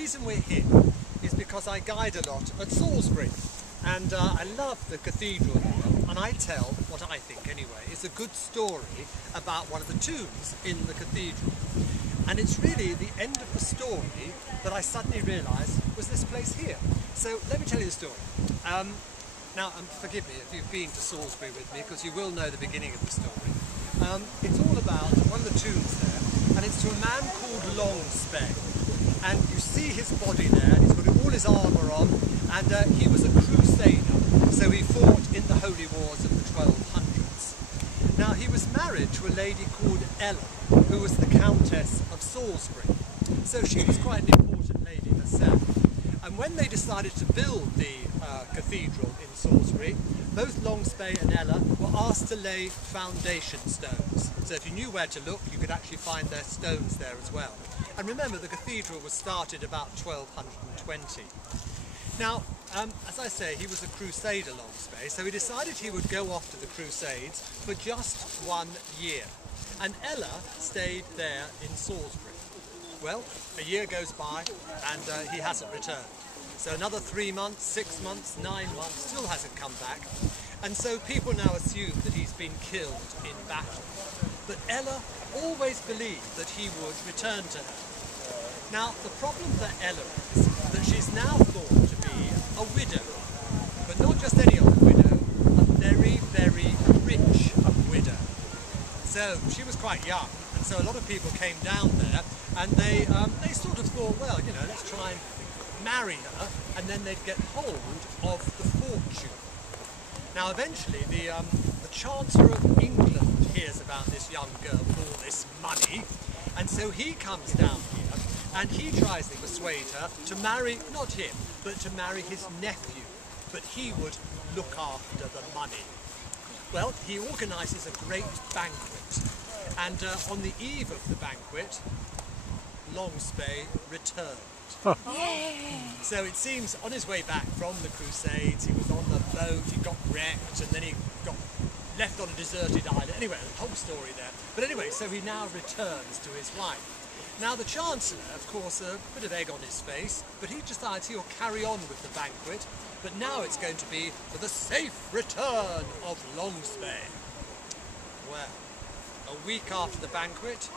reason we're here is because I guide a lot at Salisbury, and I love the cathedral here, and I tell, what I think anyway, is a good story about one of the tombs in the cathedral. And it's really the end of the story that I suddenly realised was this place here. So let me tell you the story. Now, forgive me if you've been to Salisbury with me, because you will know the beginning of the story. It's all about one of the tombs there, and it's to a man called Longspay. And you see his body there, and he's got all his armour on, and he was a crusader, so he fought in the holy wars of the 1200s. Now, he was married to a lady called Ella, who was the Countess of Salisbury. So she was quite an important lady herself. And when they decided to build the cathedral in Salisbury, both Longspay and Ella were asked to lay foundation stones. So if you knew where to look, you could actually find their stones there as well. And remember, the cathedral was started about 1220. Now, as I say, he was a crusader, Longspay, so he decided he would go off to the Crusades for just 1 year. And Ella stayed there in Salisbury. Well, a year goes by and he hasn't returned. So another 3 months, 6 months, 9 months, still hasn't come back. And so people now assume that he's been killed in battle. But Ella always believed that he would return to her. Now, the problem for Ella is that she's now thought to be a widow. But not just any old widow, a very, very rich widow. So she was quite young, and so a lot of people came down there, and they sort of thought, well, you know, let's try and marry her, and then they'd get hold of the fortune. Now, eventually, the Chancellor of England hears about this young girl with all this money, and so he comes down here, and he tries to persuade her to marry, not him, but to marry his nephew, but he would look after the money. Well, he organises a great banquet, and on the eve of the banquet, Longspay returned. So it seems on his way back from the Crusades, he was on the boat, he got wrecked, and then he got left on a deserted island. Anyway, the whole story there. But anyway, so he now returns to his wife. Now the Chancellor, of course, a bit of egg on his face, but he decides he'll carry on with the banquet, but now it's going to be for the safe return of Longspay. Well, a week after the banquet,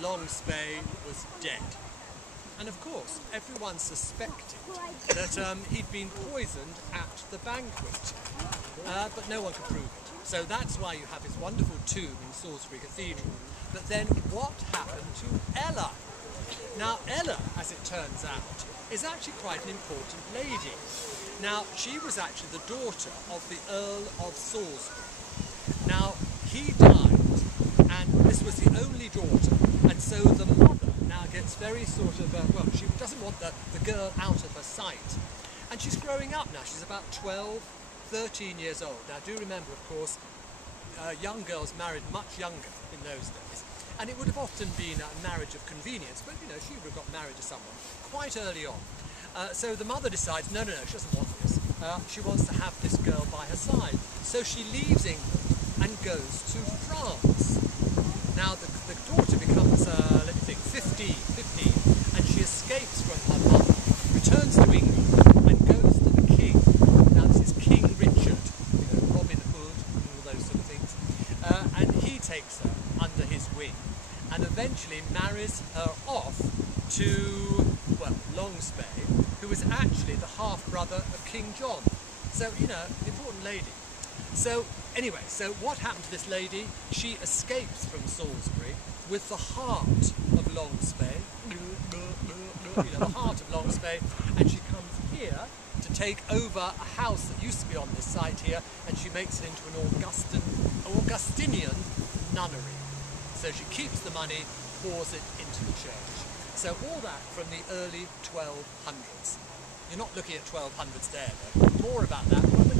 Longspay was dead. And of course, everyone suspected that he'd been poisoned at the banquet, but no one could prove it. So that's why you have this wonderful tomb in Salisbury Cathedral. But then what happened to Ella? Now Ella, as it turns out, is actually quite an important lady. Now she was actually the daughter of the Earl of Salisbury. Now he died, and this was the only daughter, and so the mother now gets very sort of, well, she doesn't want the girl out of her sight. And she's growing up now, she's about 12, 13 years old. Now do remember, of course, young girls married much younger in those days, and it would have often been a marriage of convenience, but you know, she would have got married to someone quite early on. So the mother decides, no, she doesn't want this. She wants to have this girl by her side. So she leaves England and goes to France. Now the daughter becomes, let me think, 15, and she escapes from her mother, returns to England and goes to the king. Now this is King Richard, you know, Robin Hood and all those sort of things, and he takes her under his wing and eventually marries her off to, well, Longspay, who was actually the half-brother of King John. So, you know, important lady. So, anyway, so what happened to this lady? She escapes from Salisbury with the heart of Longspay, you know, the heart of Longspay, and she comes here to take over a house that used to be on this site here, and she makes it into an Augustinian nunnery. So she keeps the money, pours it into the church. So all that from the early 1200s. You're not looking at 1200s there, though. More about that from the